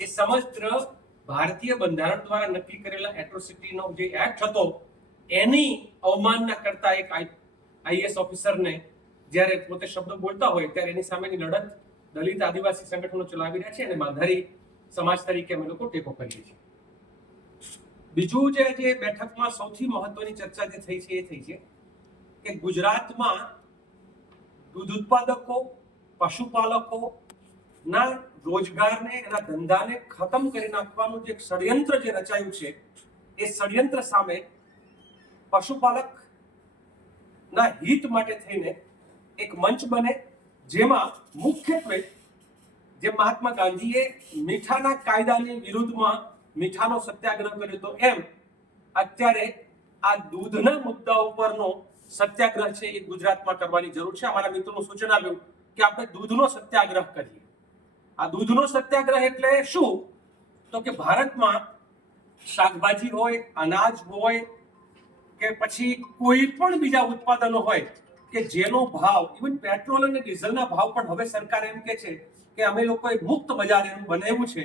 એ સમગ્ર ભારતીય બંધારણ દ્વારા નક્કી કરેલા એટ્રોસિટીનો જે એક્ટ હતો એની અવમાનના કરતા એક આઈએસ ઓફિસરને જ્યારે પોતે શબ્દો બોલતા હોય ત્યારે એની સામેની લડત દલિત આદિવાસી સંગઠનો ચલાવી રહ્યા છે અને માલધારી સમાજ તરીકે અમે લોકો ટેકો કરીએ છીએ. બીજું જે બેઠકમાં સૌથી મહત્વની ચર્ચા જે થઈ છે એ થઈ છે કે ગુજરાતમાં દૂધ ઉત્પાદકો, પશુપાલકો ના રોજગારને, એના ધંધાને ખતમ કરી નાખવાનું જે ષડયંત્ર જે રચાયું છે એ ષડયંત્ર સામે પશુપાલક ના હિત માટે થઈને એક મંચ બને, જેમાં મુખ્યત્વે જે મહાત્મા ગાંધીએ મીઠાના કાયદાની વિરુદ્ધમાં મીઠાનો સત્યાગ્રહ કર્યો હતો, એમ અત્યારે આ દૂધના મુદ્દા ઉપરનો સત્યાગ્રહ છે એ ગુજરાતમાં કરવાની જરૂર છે. અમારા મિત્રોનું સૂચન આવ્યું કે આપણે દૂધનો સત્યાગ્રહ કરીએ. આ દૂધનો સત્યાગ્રહ એટલે શું? તો કે ભારતમાં શાકભાજી હોય, અનાજ હોય કે પછી કોઈ પણ બીજા ઉત્પાદનો હોય કે જેનો ભાવ, ઇવન પેટ્રોલ અને ડીઝલના ભાવ પણ હવે સરકાર એમ કે છે કે અમે લોકોએ મુક્ત બજાર એનું બનાવ્યું છે